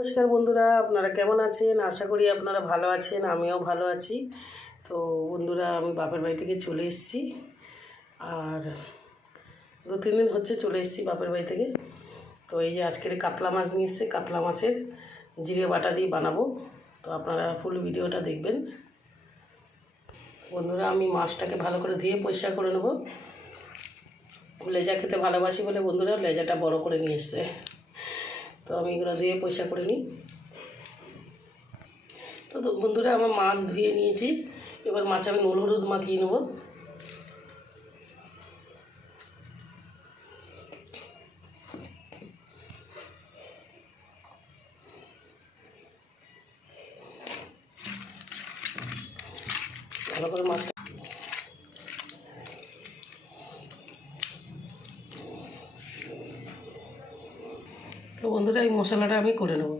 নমস্কার বন্ধুরা, আপনারা কেমন আছেন? আশা করি আপনারা ভালো আছেন, আমিও ভালো আছি। তো বন্ধুরা, আমি বাপের বাড়ি থেকে চলে এসেছি, আর 2-3 দিন হচ্ছে চলে এসেছি বাপের বাড়ি থেকে। তো এই যে আজকের কাতলা মাছ নিয়ে এসেছে, কাতলা মাছের জিরে বাটা দিয়ে বানাবো। তো আপনারা ফুল ভিডিওটা দেখবেন। বন্ধুরা, আমি মাছটাকে ভালো করে ধুয়ে পরিষ্কার করে নেব। লেজা খেতে ভালোবাসি বলে বন্ধুরা লেজাটা বড় করে নিয়ে এসছে। তো আমি এগুলো ধুয়ে পরিষ্কার করে নিই। তো বন্ধুরা, আমার মাছ ধুয়ে নিয়েছি। এবার মাছ আমি নুন হলুদ মাখিয়ে নেব। ভালো করে মাছটা তো বন্ধুরা, এই মশলাটা আমি করে নেব।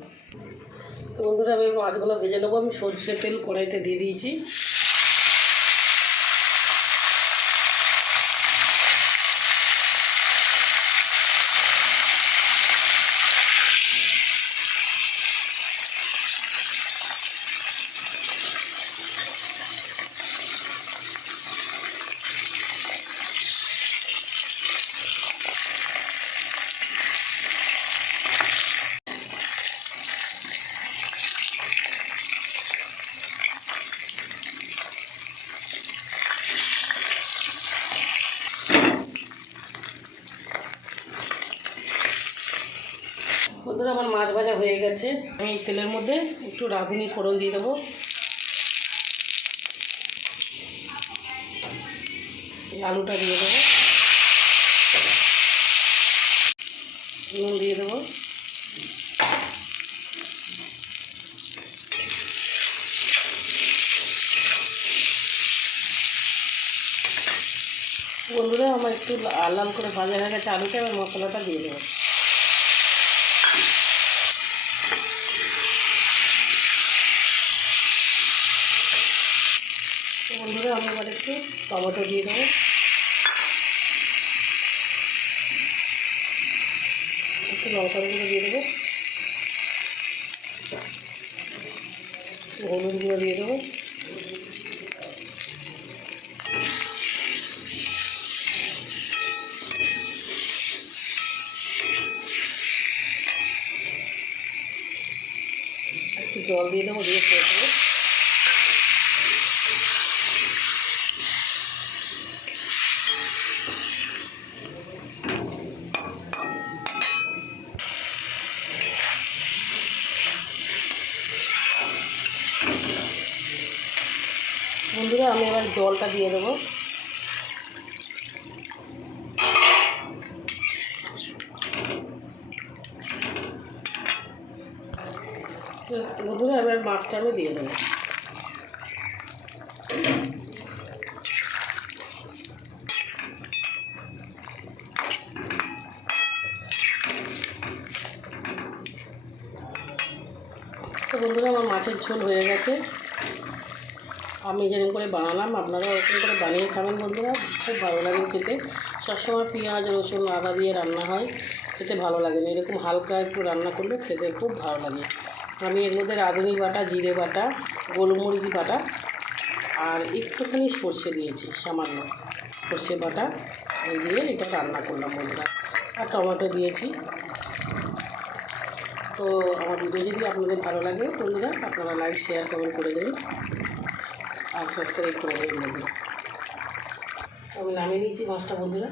তো বন্ধুরা, আমি মাছগুলো ভেজে নেবো। আমি সরষের তেল কড়াইতে দিয়ে দিয়েছি। বন্ধুরা, আমার মাছ ভাজা হয়ে গেছে। আমি এই তেলের মধ্যে একটু রাঁধুনি ফোড়ন দিয়ে দেবো। আলুটা দিয়ে দেবো, নুন দিয়ে দেবো। বন্ধুরা, আমার একটু লাল লাল করে ভাজা হয়ে গেছে আলুটা। আমি মশলাটা দিয়ে দেবো। বন্ধুরা, আমি এবার একটু টমেটো দিয়ে দেবো। একটু লঙ্কার গুঁড়ো দিয়ে দেবো, হলুদ গুঁড়ো দিয়ে দেবো, একটু জল দিয়ে দেবো, দিয়ে করে দেবো। বন্ধুরা, আমি এবার জলটা দিয়ে দেবো। বন্ধুরা, এবার মাছটা আমি দিয়ে দেবো। তো বন্ধুরা, আমার মাছের ঝোল হয়ে গেছে। আমি যেরকম করে বানালাম আপনারা ওরকম করে বানিয়ে খাবেন বন্ধুরা, খুব ভালো লাগে খেতে। সবসময় পেঁয়াজ রসুন আদা দিয়ে রান্না হয়, খেতে ভালো লাগে না। এরকম হালকা একটু রান্না করলে খেতে খুব ভালো লাগে। আমি এর মধ্যে রাঁধুনি বাটা, জিরে বাটা, গোলমরিচ বাটা আর একটুখানি সর্ষে দিয়েছি, সামান্য সর্ষে বাটা দিয়ে এটা রান্না করলাম বন্ধুরা। আর টমেটো দিয়েছি। তো আমার ভিডিও যদি আপনাদের ভালো লাগে বন্ধুরা, আপনারা লাইক শেয়ার কমেন্ট করে দেবেন আর সাবস্ক্রাইব করে দেবেন বন্ধুরা। আমি নামিয়ে নিয়েছি মাছটা বন্ধুরা।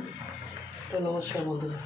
তো নমস্কার বন্ধুরা।